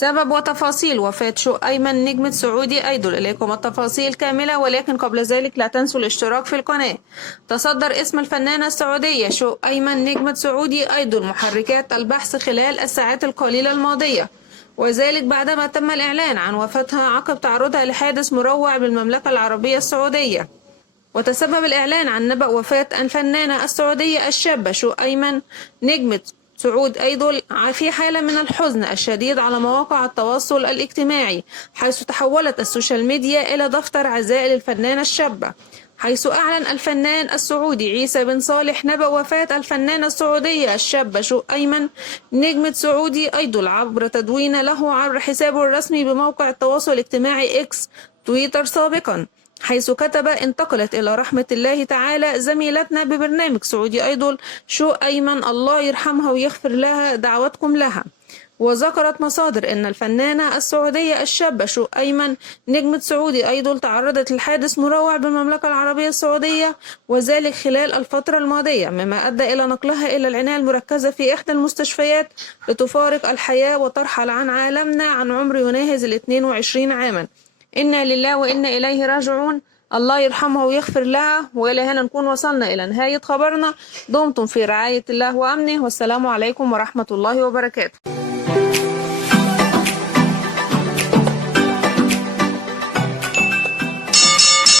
سبب وتفاصيل وفاة شو أيمن نجمة سعودي أيدول. إليكم التفاصيل كاملة، ولكن قبل ذلك لا تنسوا الاشتراك في القناة. تصدر اسم الفنانة السعودية شو أيمن نجمة سعودي أيدول محركات البحث خلال الساعات القليلة الماضية، وذلك بعدما تم الإعلان عن وفاتها عقب تعرضها لحادث مروع بالمملكة العربية السعودية. وتسبب الإعلان عن نبأ وفاة الفنانة السعودية الشابة شو أيمن نجمة سعود أيدول في حالة من الحزن الشديد على مواقع التواصل الاجتماعي، حيث تحولت السوشيال ميديا إلى دفتر عزاء للفنانة الشابة، حيث أعلن الفنان السعودي عيسى بن صالح نبأ وفاة الفنانة السعودية الشابة شو أيمن نجمة سعودي أيدول عبر تدوين له عبر حسابه الرسمي بموقع التواصل الاجتماعي إكس تويتر سابقا، حيث كتب: انتقلت إلى رحمة الله تعالى زميلتنا ببرنامج سعودي أيدول شو أيمن، الله يرحمها ويغفر لها، دعوتكم لها. وذكرت مصادر أن الفنانة السعودية الشابة شو أيمن نجمة سعودي أيدول تعرضت لحادث مروع بالمملكة العربية السعودية، وذلك خلال الفترة الماضية، مما أدى إلى نقلها إلى العناية المركزة في إحدى المستشفيات لتفارق الحياة وترحل عن عالمنا عن عمر يناهز 22 عاما. إنا لله وإنا إليه راجعون، الله يرحمها ويغفر لها. وإلى هنا نكون وصلنا إلى نهاية خبرنا. دمتم في رعاية الله وأمنه، والسلام عليكم ورحمة الله وبركاته.